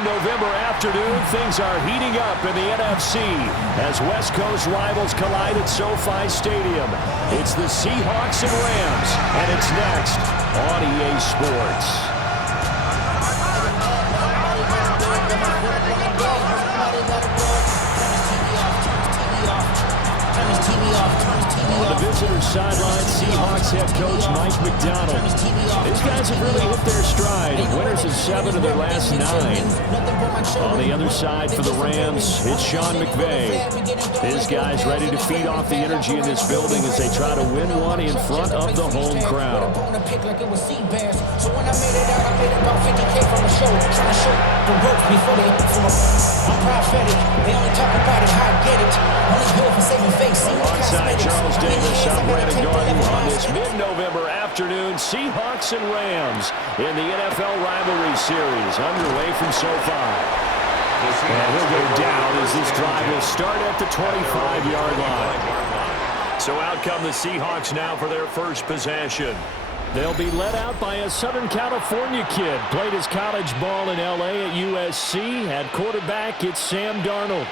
mid-November afternoon, things are heating up in the NFC as West Coast rivals collide at SoFi Stadium. It's the Seahawks and Rams, and it's next on EA Sports. On the visitor's sideline, Seahawks head coach Mike McDonald. These guys have really hit their stride. Winners of 7 of their last 9. On the other side for the Rams, it's Sean McVay. His guys ready to feed off the energy in this building as they try to win one in front of the home crowd. So when I made it out, I made about 50K from the show, trying to show the ropes before they I'm prophetic. They only talk about it, how I get it. Only good for saving face. Alongside Charles Davis, I'm Brandon Garden on this mid-November afternoon. Seahawks and Rams in the NFL rivalry series underway from SoFi. And he'll go down as this drive will start at the 25-yard line. So out come the Seahawks now for their first possession. They'll be led out by a Southern California kid. Played his college ball in L.A. at USC. At quarterback, it's Sam Darnold.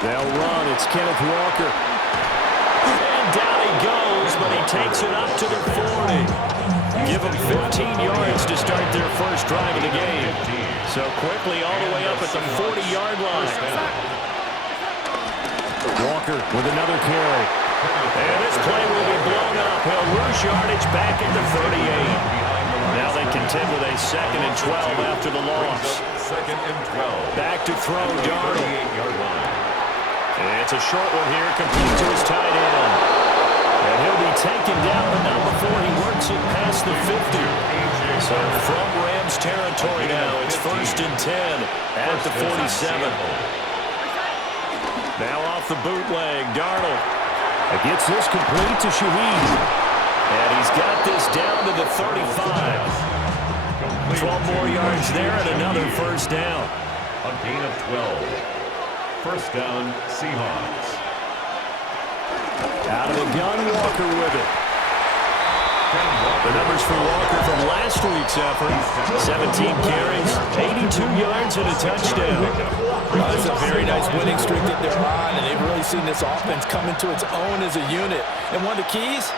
They'll run. It's Kenneth Walker. And down he goes, but he takes it up to the 40. Give them 15 yards to start their first drive of the game. So quickly all the way up at the 40-yard line. Walker with another carry. And this play will be blown up. He'll lose yardage back at the 38. Now they contend with a 2nd and 12 after the loss. 2nd and 12. Back to throw, Darnold. It's a short one here, complete to his tight end. And he'll be taken down, but not before he works it past the 50. So from Rams territory now, it's 1st and 10 at the 47. Now off the bootleg, Darnold. Gets this complete to Shaheed. And he's got this down to the 35. 12 more yards there and another first down. A gain of 12. First down, Seahawks. Out of the gun, Walker with it. The numbers for Walker from last week's effort. 17 carries, 82 yards, and a touchdown. It's a very nice winning streak that they're on, and they've really seen this offense come into its own as a unit. And one of the keys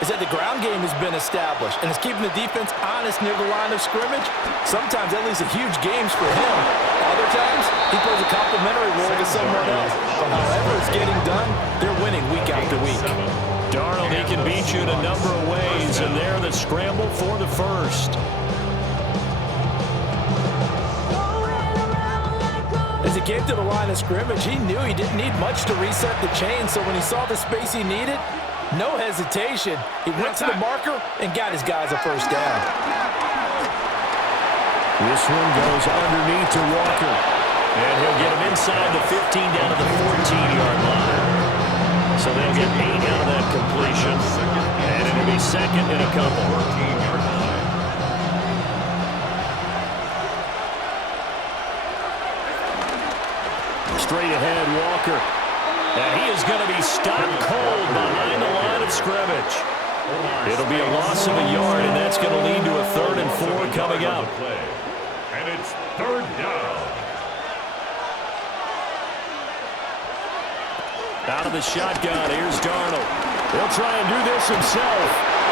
is that the ground game has been established, and it's keeping the defense honest near the line of scrimmage. Sometimes that leads to huge games for him. Other times, he plays a complimentary role to someone else. But however it's getting done, they're winning week after week. Darnold, he can beat you in a number of ways, and they're the scramble for the first. As he came to the line of scrimmage, he knew he didn't need much to reset the chain, so when he saw the space he needed, no hesitation. He went to the marker and got his guys a first down. This one goes underneath to Walker. And he'll get him inside the 15 down to the 14-yard line. So they'll get 8 out of that completion. And it'll be 2nd and a couple. 14-yard line. Straight ahead, Walker. And he is going to be stopped cold behind the line of scrimmage. It'll be a loss of a yard, and that's going to lead to a 3rd and 4 coming up. And it's 3rd down. Out of the shotgun, here's Darnold. He'll try and do this himself.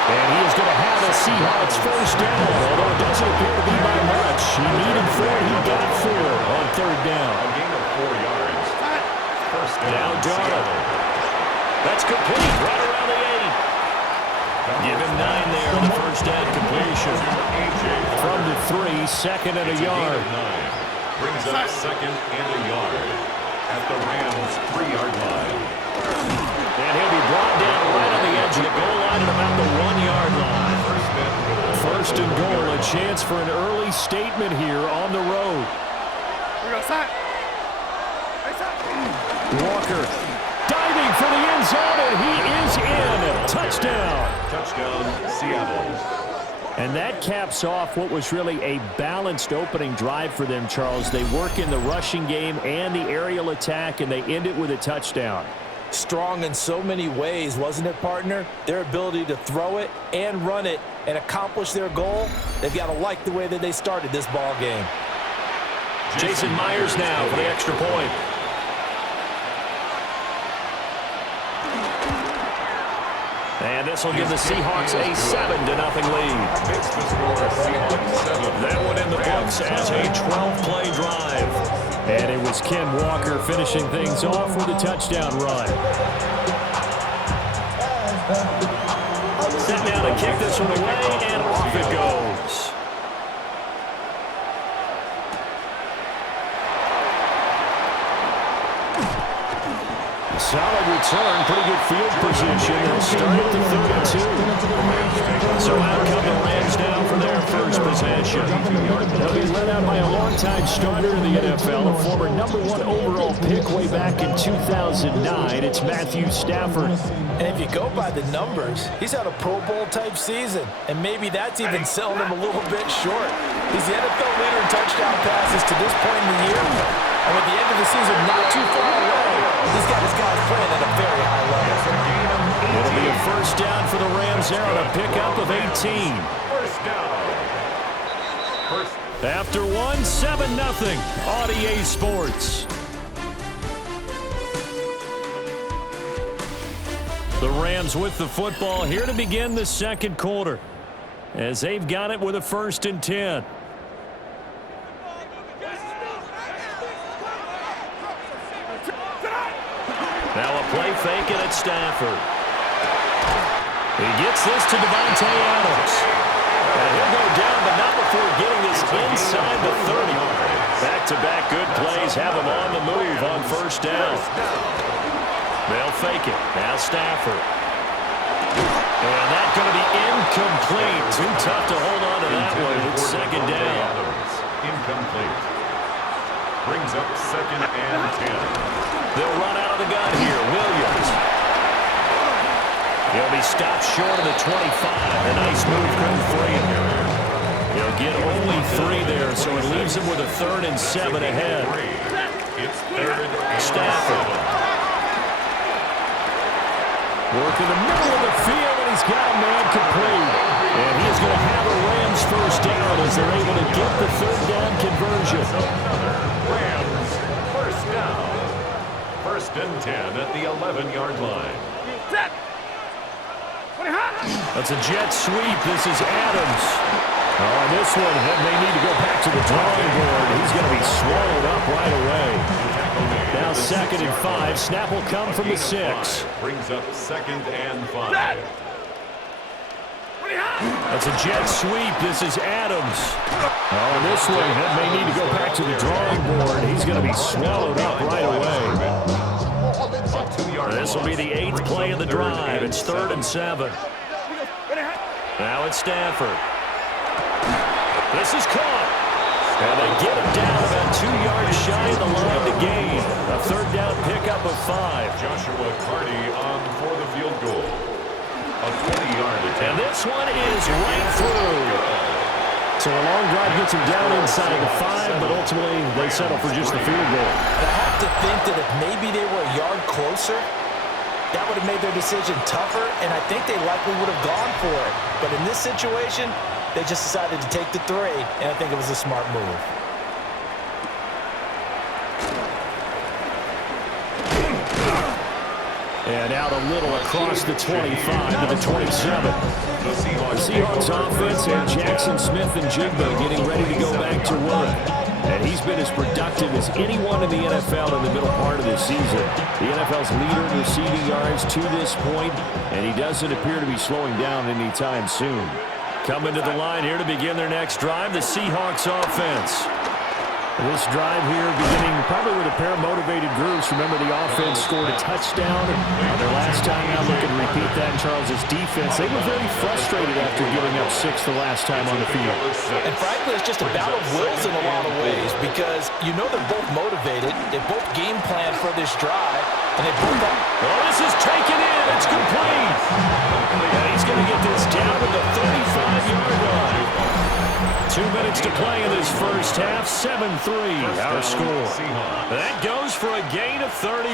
And he is going to have a Seahawks first down, although it doesn't appear to be by much. He needed 4, he got 4 on 3rd down. A gain of 4 yards. First down. Now Darnold. That's complete, right around the 8. Give him 9 there on the first down completion. From the 3, 2nd and a yard. Brings up 2nd and a yard at the Rams' 3-yard line. And he'll be brought down right on the edge of the goal line at about the 1-yard line. First and goal, a chance for an early statement here on the road. Walker diving for the end zone, and he is in. Touchdown. Touchdown, Seattle. And that caps off what was really a balanced opening drive for them, Charles. They work in the rushing game and the aerial attack, and they end it with a touchdown. strong in so many ways, wasn't it, partner? Their ability to throw it and run it and accomplish their goal, they've got to like the way that they started this ball game. Jason Myers now for the extra point. And this will give the Seahawks a 7-0 lead. That one in the books as a 12-play drive. And it was Ken Walker finishing things off with a touchdown run. Set now to kick this one away, and off it goes. Solid return, pretty good field position. They'll start at the 32. So out come the Rams now for their first possession. They'll be led out by a longtime starter in the NFL, a former #1 overall pick way back in 2009. It's Matthew Stafford. And if you go by the numbers, he's had a Pro Bowl type season. And maybe that's even selling him a little bit short. He's the NFL leader in touchdown passes to this point in the year. And with the end of the season not too far away, he's got his guys playing at a very high level. It'll be a first down for the Rams there on a pickup of 18. First down. After one, 7-0 on EA Sports. The Rams with the football here to begin the second quarter, as they've got it with a 1st and 10. Now a play fake it at Stafford. He gets this to Devontae Adams. And he'll go down, but not before getting this inside the 30. Back-to-back good plays have him on the move on first down. They'll fake it. Now Stafford. And that's going to be incomplete. Too tough to hold on to that one. It's second down. Incomplete. Brings up 2nd and 10. They'll run out of the gun here. Williams. He'll be stopped short of the 25. A nice move, couldn't free him. He'll get only 3 there, so it leaves him with a 3rd and 7 ahead. It's 3rd and Stafford. Work in the middle of the field, and he's got a man complete. And he's going to have a Rams first down as they're able to get the 3rd down conversion. Rams first down. 1st and 10 at the 11-yard line. That's a jet sweep. This is Adams. On this one, they need to go back to the drawing board. He's going to be swallowed up right away. Now 2nd and 5. Snap will come from the 6. Brings up 2nd and 5. That's a jet sweep. This is Adams. On this one, they need to go back to the drawing board. He's going to be swallowed up right away. This will be the 8th play of the drive. It's 3rd and 7. Now it's Stafford. This is caught. And they get it down about 2 yards shy of the line to gain. A 3rd down pickup of 5. Joshua Carty on for the field goal. A 20-yard attempt. And this one is right through. So a long drive gets him down inside the 5, but ultimately they settle for just the field goal. I have to think that if maybe they were a yard closer, that would have made their decision tougher, and I think they likely would have gone for it. But in this situation, they just decided to take the 3, and I think it was a smart move. And out a little across the 25 to the 27. The Seahawks offense and Jackson Smith and Jigba getting ready to go back to work. And he's been as productive as anyone in the NFL in the middle part of the season. The NFL's leader in receiving yards to this point, and he doesn't appear to be slowing down anytime soon. Coming to the line here to begin their next drive, the Seahawks offense. This drive here beginning probably with a pair of motivated groups. Remember, the offense scored a touchdown on their last time out. Looking to repeat that in Charles's defense. They were very frustrated after giving up 6 the last time on the field. And frankly, it's just a battle of wills in a lot of ways because you know they're both motivated. They both game plan for this drive, and they both have... Well, this is taken in. It's complete. And he's going to get this down to the 35-yard line. 2 minutes to play in this first half. 7-3 our score. That goes for a gain of 31.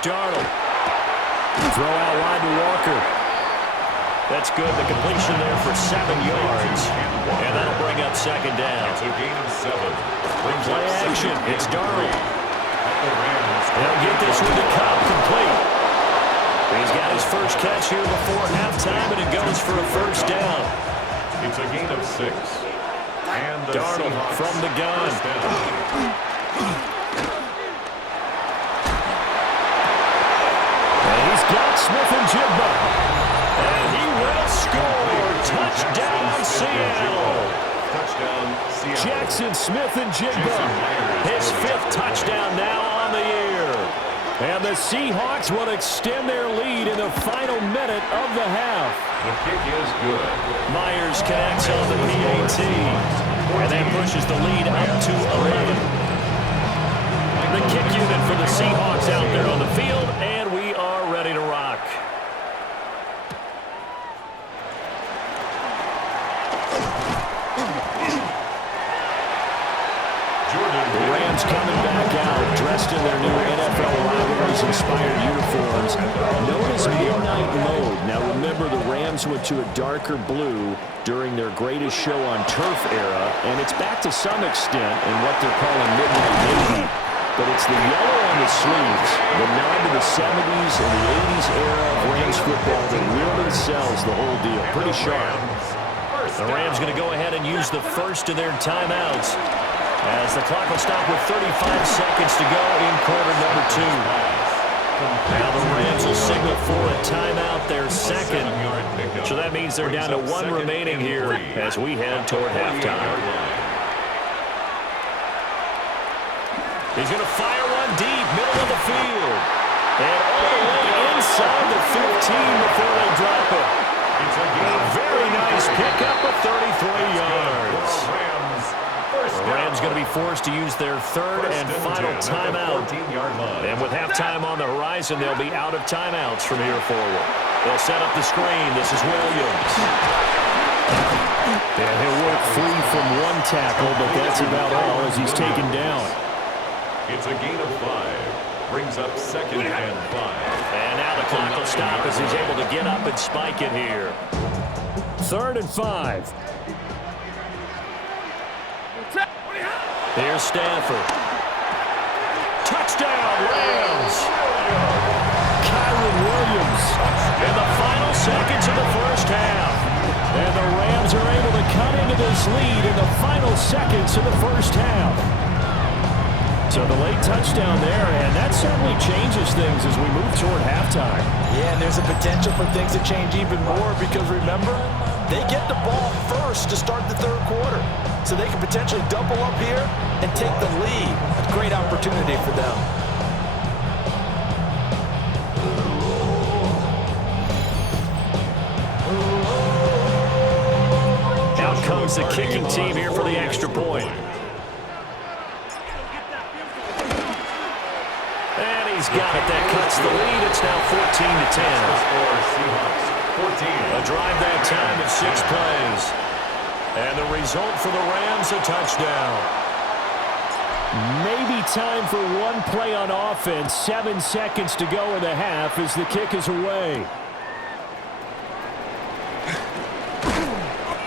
Darnold. Throw out wide to Walker. That's good. The completion there for 7 yards. And that'll bring up second down. It's a gain of 7. Play action. It's Darnold. They'll get this one to Cobb complete. He's got his first catch here before halftime, and it goes for a first down. It's a gain of 6. And the Darnold Seahawks from the gun. first down. And he's got Smith-Njigba. And he will score. Touchdown, Seattle. Touchdown, Seattle. Jackson Smith-Njigba. His 5th touchdown now on the year. And the Seahawks will extend their lead in the final minute of the half. The kick is good. Myers connects on the PAT. And that pushes the lead up to 11. The kick unit for the Seahawks out there on the field, and we are ready to rock. The Rams coming back out, dressed in their new NFL rivalries-inspired uniforms, known as Midnight Mode. Now remember, the Rams went to a darker blue during their greatest show on turf era, and it's back to some extent in what they're calling Midnight Navy. But it's the yellow on the sleeves, the nod to the 70s and the 80s era of Rams football that really sells the whole deal. Pretty sharp. The Rams going to go ahead and use the first of their timeouts, as the clock will stop with 35 seconds to go in quarter number 2. Now the Rams will signal for a timeout, their second. So that means they're down to 1 remaining here as we head toward halftime. He's going to fire one deep, middle of the field. And all the way inside the 15 before they drop it. A very nice pickup of 33 yards. The Rams going to be forced to use their 3rd and final timeout. And with halftime on the horizon, they'll be out of timeouts from here forward. They'll set up the screen. This is Williams. And he'll work free from 1 tackle, but that's about all as he's taken down. It's a gain of 5. Brings up 2nd and 5. And now the clock will stop as he's able to get up and spike it here. 3rd and 5. Here's Stafford. Touchdown, Rams. Kyron Williams in the final seconds of the first half. And the Rams are able to cut into this lead in the final seconds of the first half. So the late touchdown there, and that certainly changes things as we move toward halftime. Yeah, and there's a potential for things to change even more because, remember, they get the ball first to start the 3rd quarter. So they can potentially double up here and take the lead. A great opportunity for them. Out comes the kicking team here for the extra point. He's got it. That cuts the lead. It's now 14-10. A drive that time of 6 plays. And the result for the Rams, a touchdown. Maybe time for 1 play on offense. 7 seconds to go in the half as the kick is away.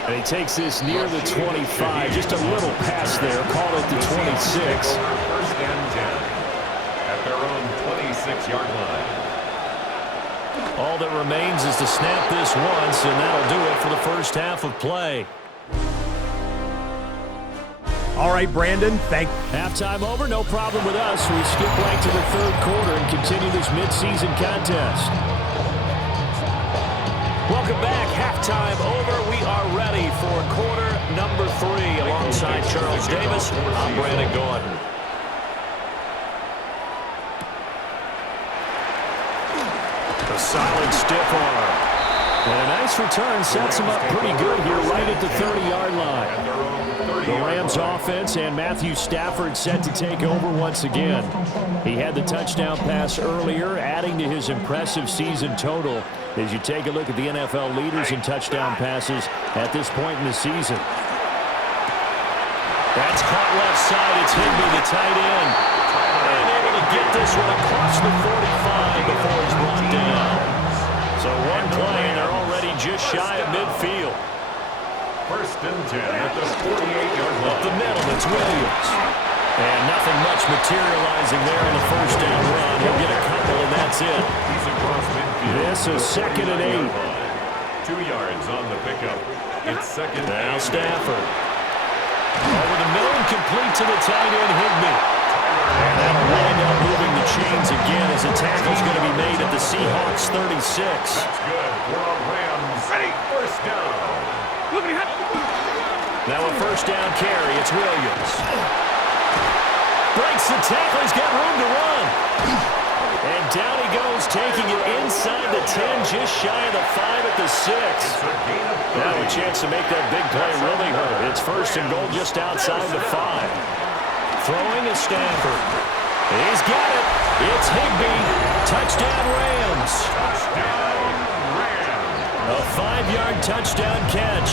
And he takes this near the 25. Just a little pass there. Call it the 26. 1st and 10. At their own 26-yard line. All that remains is to snap this once, and that'll do it for the first half of play. All right, Brandon, Halftime over, no problem with us. We skip right to the 3rd quarter and continue this midseason contest. Welcome back. Halftime over. We are ready for quarter number 3. Alongside Charles Davis, I'm Brandon Gordon. A solid stiff arm. And a nice return sets him up pretty good here right at the 30-yard line. The Rams offense and Matthew Stafford set to take over once again. He had the touchdown pass earlier, adding to his impressive season total as you take a look at the NFL leaders in touchdown passes at this point in the season. That's caught left side. It's Higbee, the tight end. And able to get this one across the 45 before he's brought down. So one play, and they're already just shy of midfield. First and 10 at the 48-yard line. Up the middle, it's Williams. And nothing much materializing there in the first down run. He'll get a couple, and that's it. He's across midfield. This is second and 8. 2 yards on the pickup. It's second Now and Stafford. Over the middle and complete to the tight end, Higbee. And that'll wind up moving the chains again as the tackle's going to be made at the Seahawks 36. That's good for a Rams. First down. Now a first down carry. It's Williams. Breaks the tackle. He's got room to run. And down he goes, taking it inside the 10, just shy of the 5 at the 6. Now a chance to make that big play really hurt. It's first and goal just outside the 5. Throwing is Stafford. He's got it. It's Higbee. Touchdown Rams. A 5-yard touchdown catch.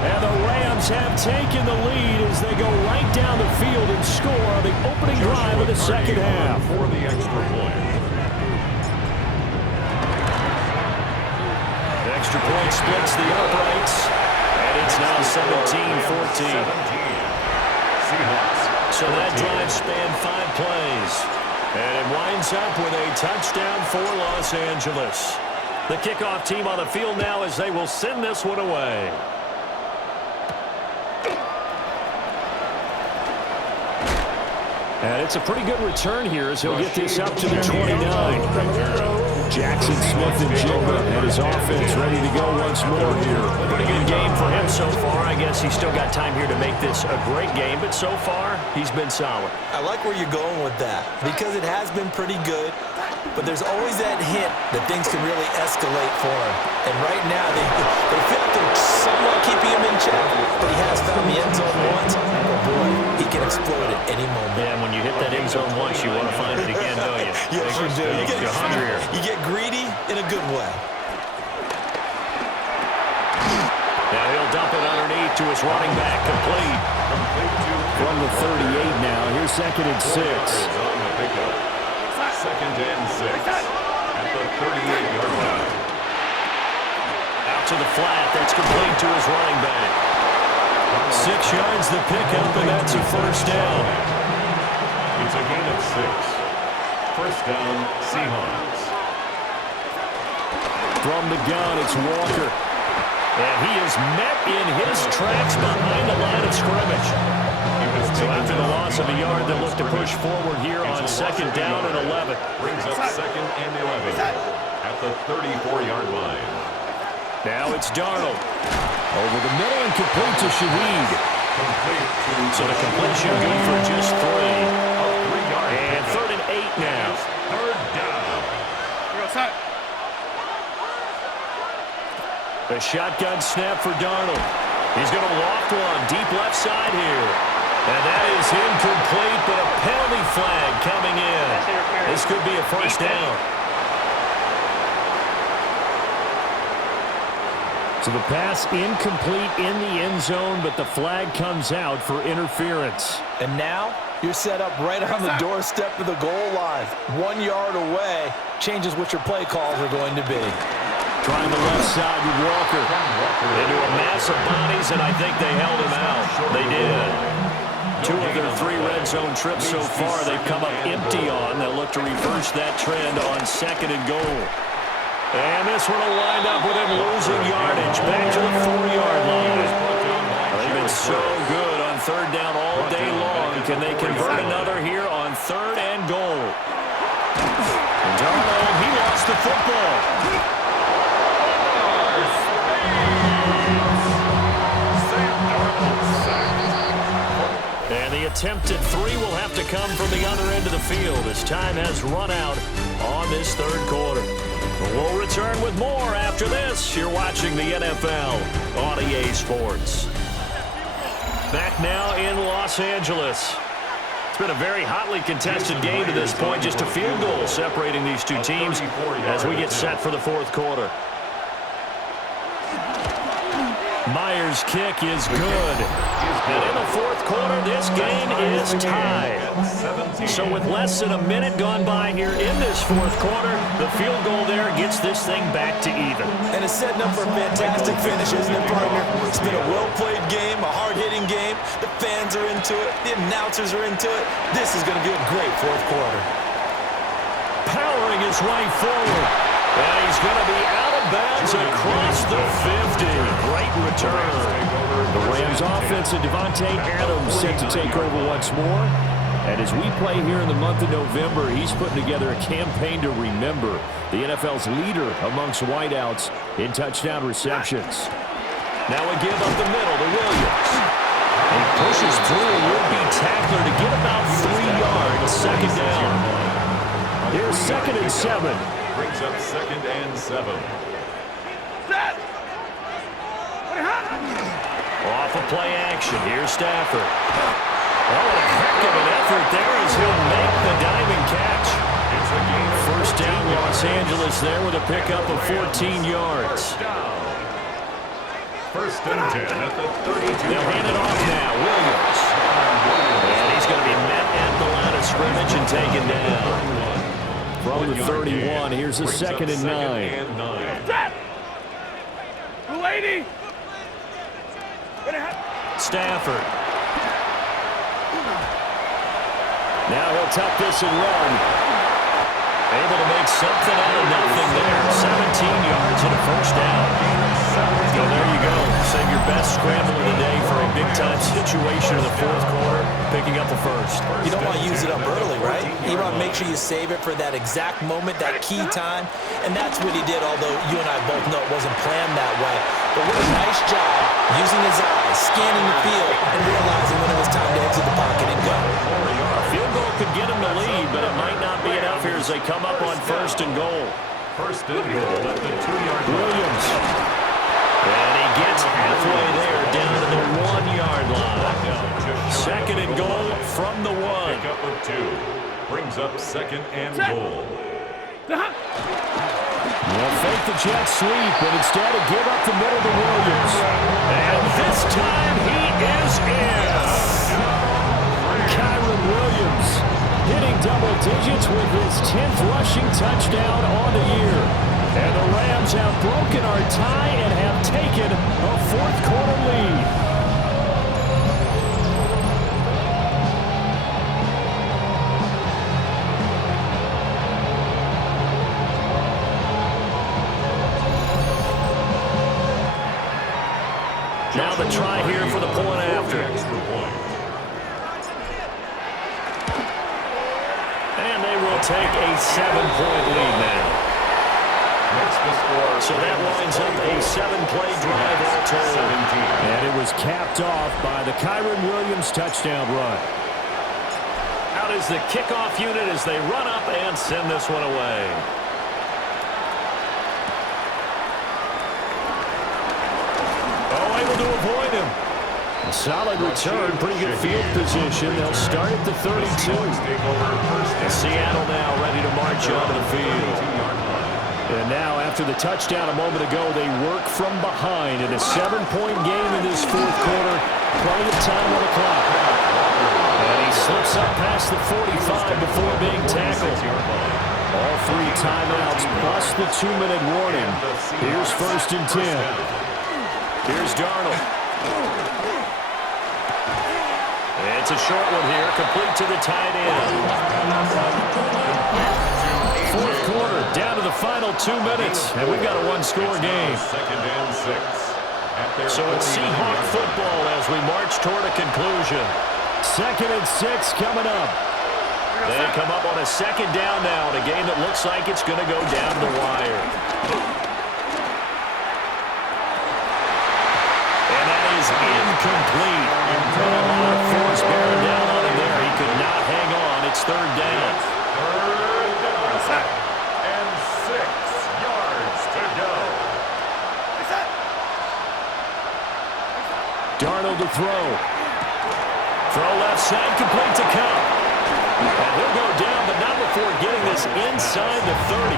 And the Rams have taken the lead as they go right down the field and score on the opening drive of the second half. For the extra point. The extra point splits the uprights. And it's now 17-14. Seahawks. So that drive spanned 5 plays. And it winds up with a touchdown for Los Angeles. The kickoff team on the field now as they will send this one away. And it's a pretty good return here as he'll get this up to the 29. Jackson Smith and Jigba and his offense ready to go once more here. Pretty good game for him so far. I guess he's still got time here to make this a great game, but so far he's been solid. I like where you're going with that because it has been pretty good, but there's always that hint that things can really escalate for him. And right now they feel like they're somewhat keeping him in check, but he has found the end zone once. Oh boy, he can explode at any moment. Yeah, when you hit that end zone once, you want to find it again, don't you? Yes, you do. You're hungrier. You get greedy in a good way. Now he'll dump it underneath to his running back, complete. From the 38 now, here's second and 6. Second and 6 at the 38-yard line. Out to the flat, that's complete to his running back. 6 yards the pickup, and that's a first down. It's a gain of 6. First down, Seahawks. From the gun, it's Walker. And he is met in his tracks behind the line of scrimmage. So after the loss of a yard, they'll look to push forward here on second down and 11. Brings up second and 11 at the 34-yard line. Now it's Darnold. Over the middle and complete to Shaheed. So the completion good for just 3. And third and 8 now. Third down. A shotgun snap for Darnold. He's going to loft one deep left side here. And that is incomplete, but a penalty flag coming in. This could be a first down. So the pass incomplete in the end zone, but the flag comes out for interference. And now you're set up right on the doorstep of the goal line. 1 yard away changes what your play calls are going to be. Trying the left side with Walker. Into a mass of bodies, and I think they held him out. They did. 2 of their 3 red zone trips so far they've come up empty on. They'll look to reverse that trend on second and goal. And this one will wind up with him losing yardage. Back to the 4-yard line. They've been so good on third down all day long. Can they convert another here on third and goal? Darnold, he lost the football. And the attempted 3 will have to come from the other end of the field as time has run out on this third quarter. We'll return with more after this. You're watching the NFL on EA Sports. Back now in Los Angeles. It's been a very hotly contested game to this point. Just a field goal separating these two teams as we get set for the fourth quarter. Myers' kick is good. And in the fourth quarter, this game is tied. So with less than a minute gone by here in this fourth quarter, the field goal there gets this thing back to even. And it's setting up for a fantastic finish, isn't it, partner? It's been a well-played game, a hard-hitting game. The fans are into it. The announcers are into it. This is going to be a great fourth quarter. Powering his way forward. And he's going to be out of bounds across the 50. Great return. The Rams offense and Devontae Adams set to take over once more. And as we play here in the month of November, he's putting together a campaign to remember, the NFL's leader amongst wideouts in touchdown receptions. Now a give up the middle to Williams. He pushes through a would-be tackler to get about 3 yards. Second down. Here's 2nd and 7. Brings up 2nd and 7. Off of play action. Here's Stafford. Oh, a heck of an effort there as he'll make the diving catch. It's a game. First down, Los Angeles there with a pickup of 14 yards. First and 10 at the 32. They'll hand it off now. Williams. And he's going to be met at the line of scrimmage and taken down. From the 31, here's a 2nd and 9. Stafford. Now he'll tuck this and run. Able to make something out of nothing there. 17 yards and a first down. So there you go. Save your best scramble of the day for a big-time situation in the fourth quarter, picking up the first. You don't want to use it up early, right? You want to make sure you save it for that exact moment, that key time. And that's what he did, although you and I both know it wasn't planned that way. But what a nice job using his eyes, scanning the field, and realizing when it was time to exit the pocket and go. A field goal could get him the lead, but it might not be enough here as they come up on 1st and goal. First and goal at the 2-yard line. Williams. And he gets halfway there down to the 1-yard line. 2nd and goal from the 1. Pick up of 2. Brings up 2nd and goal. They'll fake the jet sweep, but instead of give up the middle to Williams. And this time he is in. Kyron Williams hitting double digits with his 10th rushing touchdown on the year. And the Rams have broken our tie and have taken a fourth quarter lead. Now the try here for the point after. And they will take a 7-point lead now. So that lines up a 7-play drive all told. And it was capped off by the Kyron Williams touchdown run. Out is the kickoff unit as they run up and send this one away. Able to avoid him. A solid return, pretty good field position. They'll start at the 32. Seattle now ready to march onto the field. And now after the touchdown a moment ago, they work from behind in a 7-point game in this fourth quarter. Plenty of time on the clock. And he slips up past the 45 before being tackled. All 3 timeouts plus the 2-minute warning. Here's 1st and 10. Here's Darnold. It's a short one here, complete to the tight end. Fourth quarter, down to the final 2 minutes, and we've got a 1-score game. 2nd and 6. So it's Seahawk football as we march toward a conclusion. 2nd and 6 coming up. They come up on a 2nd down now in a game that looks like it's going to go down the wire. Is incomplete. A lot of force bearing down on him there. He could not hang on. It's 3rd down. 3rd down. And 6 yards to go. Darnold to throw. Throw left side, complete to Cup. And he'll go down, but not before getting this inside the 30.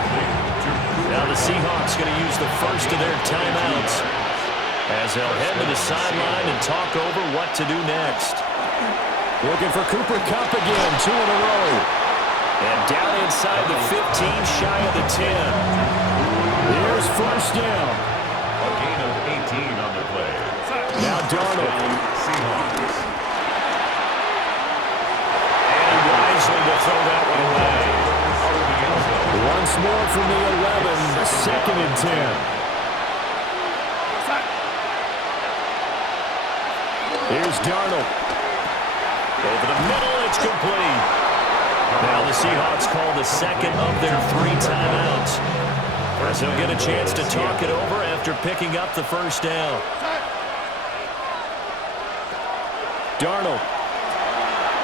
Now the Seahawks going to use the first of their timeouts as they'll head to the sideline and talk over what to do next. Looking for Cooper Kupp again, 2 in a row. And down inside the 15, shy of the 10. Here's first down. A gain of 18 on the play. Now Darnold. Seahawks. And he wisely will throw that one away. Once more from the 11, second and 10. Here's Darnold. Over the middle, it's complete. Now the Seahawks call the second of their 3 timeouts, as they'll get a chance to talk it over after picking up the first down. Darnold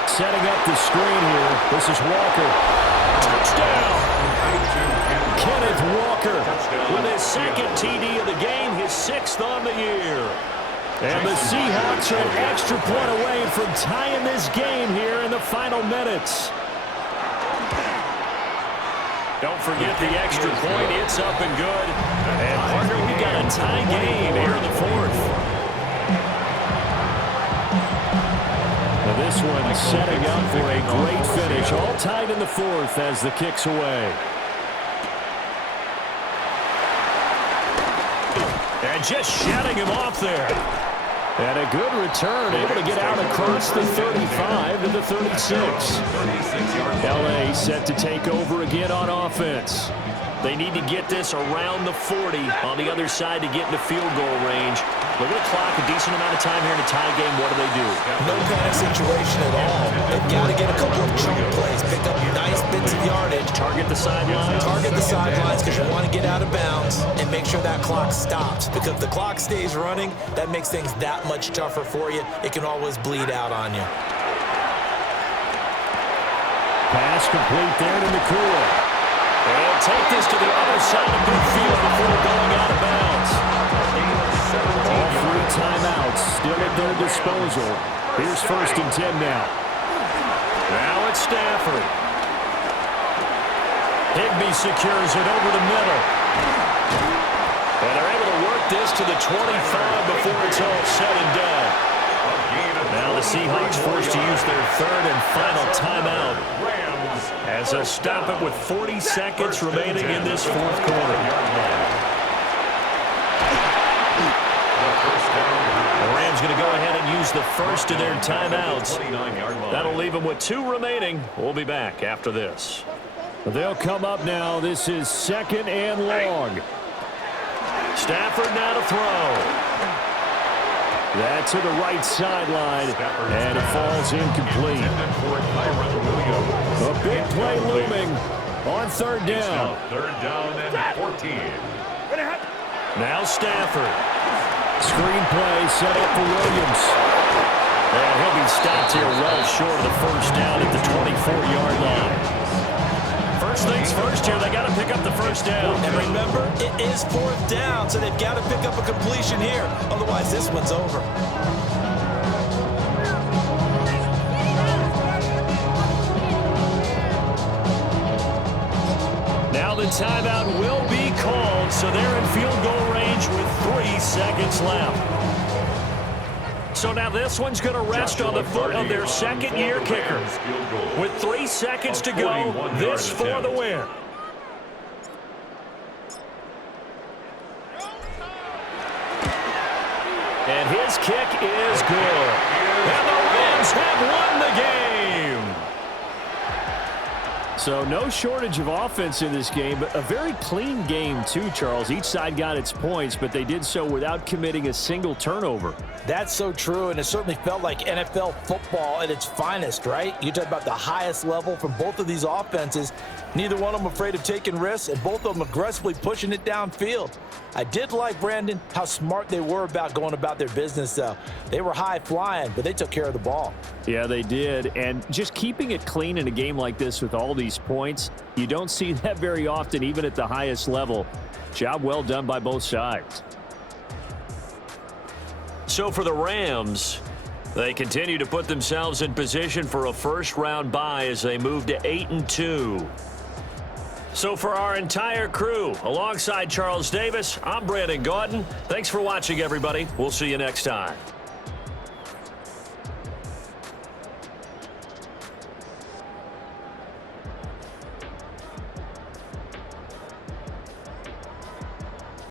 setting up the screen here. This is Walker. Touchdown! Kenneth Walker with his second TD of the game, his 6th on the year. And the Seahawks are an extra point away from tying this game here in the final minutes. Don't forget the extra point. It's up and good. And, partner, we've got a tie game here in the 4th. Now this one setting up for a great finish. All tied in the 4th as the kick's away. And just shutting him off there. And a good return, able to get out across the 35 to the 36. LA set to take over again on offense. They need to get this around the 40 on the other side to get into field goal range. Look at the clock, a decent amount of time here in a tie game. What do? No panic situation at all. They've got to get a couple of chunk plays, pick up nice bits of yardage. Target the sidelines. Target the sidelines because you want to get out of bounds and make sure that clock stops. Because if the clock stays running, that makes things that much tougher for you. It can always bleed out on you. Pass complete there to Nakua. They'll take this to the other side of midfield before going out of bounds. All 3 timeouts still at their disposal. Here's first and 10 now. Now it's Stafford. Higbee secures it over the middle. And they're able to work this to the 25 before it's all said and done. Now the Seahawks forced to use their 3rd and final timeout, as they'll stop it with 40 seconds remaining in this 4th quarter. The Rams going to go ahead and use the first of their timeouts. That'll leave them with 2 remaining. We'll be back after this. They'll come up now. This is 2nd and long. Stafford now to throw. That to the right sideline, and it falls incomplete. A big play looming on 3rd down. 3rd down and 14. Now Stafford. Screen play set up for Williams. And he'll be stopped here well short of the first down at the 24-yard line. First things first here, they got to pick up the first down. And remember, it is 4th down, so they've got to pick up a completion here. Otherwise, this one's over. Now the timeout will be called, so they're in field goal range with 3 seconds left. So now this one's going to rest on the foot of their 2nd-year kicker. With 3 seconds to go, this for the win. And his kick is good. And the Rams have won the game. So no shortage of offense in this game, but a very clean game too, Charles. Each side got its points, but they did so without committing a single turnover. That's so true, and it certainly felt like NFL football at its finest, right? You talk about the highest level from both of these offenses. Neither one of them afraid of taking risks, and both of them aggressively pushing it downfield. I did like, Brandon, how smart they were about going about their business, though. They were high-flying, but they took care of the ball. Yeah, they did, and just keeping it clean in a game like this with all these points, you don't see that very often, even at the highest level. Job well done by both sides. So for the Rams, they continue to put themselves in position for a first-round bye as they move to 8-2. So for our entire crew, alongside Charles Davis, I'm Brandon Gaudin. Thanks for watching, everybody. We'll see you next time.